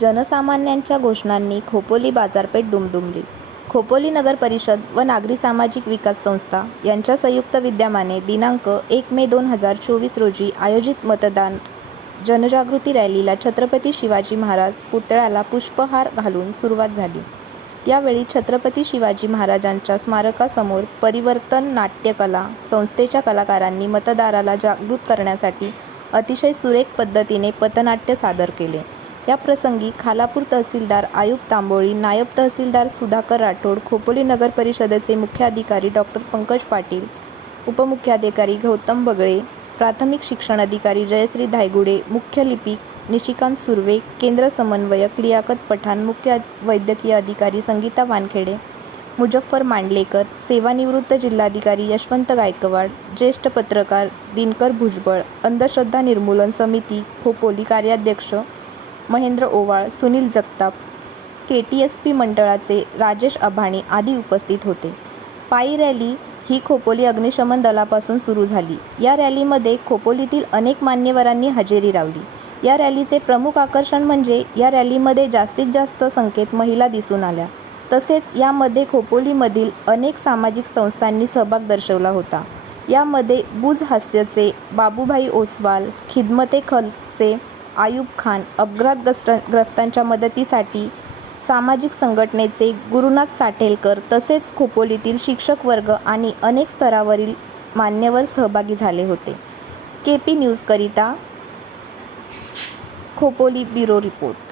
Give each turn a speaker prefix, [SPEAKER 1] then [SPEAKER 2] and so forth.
[SPEAKER 1] जनसामान्यांच्या घोषणांनी खोपोली बाजारपेठ दुमदुमली. खोपोली नगर परिषद व नागरी सामाजिक विकास संस्था यांच्या संयुक्त विद्यमाने दिनांक एक मे दोन हजार चोवीस रोजी आयोजित मतदान जनजागृती रॅलीला छत्रपती शिवाजी महाराज पुतळ्याला पुष्पहार घालून सुरुवात झाली. यावेळी छत्रपती शिवाजी महाराजांच्या स्मारकासमोर परिवर्तन नाट्यकला संस्थेच्या कलाकारांनी मतदाराला जागृत करण्यासाठी अतिशय सुरेख पद्धतीने पथनाट्य सादर केले. या प्रसंगी खालापूर तहसीलदार आयुब तांबोळी, नायब तहसीलदार सुधाकर राठोड, खोपोली नगर परिषदेचे मुख्याधिकारी डॉक्टर पंकज पाटील, उपमुख्याधिकारी गौतम बगळे, प्राथमिक शिक्षण अधिकारी जयश्री धायगुडे, मुख्य लिपिक निशिकांत सुर्वे, केंद्र समन्वयक लियाकत पठाण, मुख्य वैद्यकीय अधिकारी संगीता वानखेडे, मुजफ्फर मांडलेकर, सेवानिवृत्त जिल्हाधिकारी यशवंत गायकवाड, ज्येष्ठ पत्रकार दिनकर भुजबळ, अंधश्रद्धा निर्मूलन समिती खोपोली कार्याध्यक्ष Mahendra Owal, Sunil Jagtap, K T S P मंडळाचे राजेश अभाणी आदी उपस्थित होते. पायी रॅली ही खोपोली अग्निशमन दलापासून सुरू झाली. या रॅलीमध्ये खोपोलीतील अनेक मान्यवरांनी हजेरी लावली. या रॅलीचे प्रमुख आकर्षण म्हणजे या रॅलीमध्ये जास्तीत जास्त संख्येत महिला दिसून आल्या. तसेच यामध्ये खोपोलीमधील अनेक सामाजिक संस्थांनी सहभाग दर्शवला होता. यामध्ये बुज हास्यचे बाबूभाई ओसवाल, खिदमते खलचे आयुब खान, अपघातग्रस्त ग्रस्तांच्या मदतीसाठी सामाजिक संघटनेचे गुरुनाथ साठेलकर तसेच खोपोलीतील शिक्षक वर्ग आणि अनेक स्तरावरील मान्यवर सहभागी झाले होते. के पी न्यूजकरिता खोपोली ब्युरो रिपोर्ट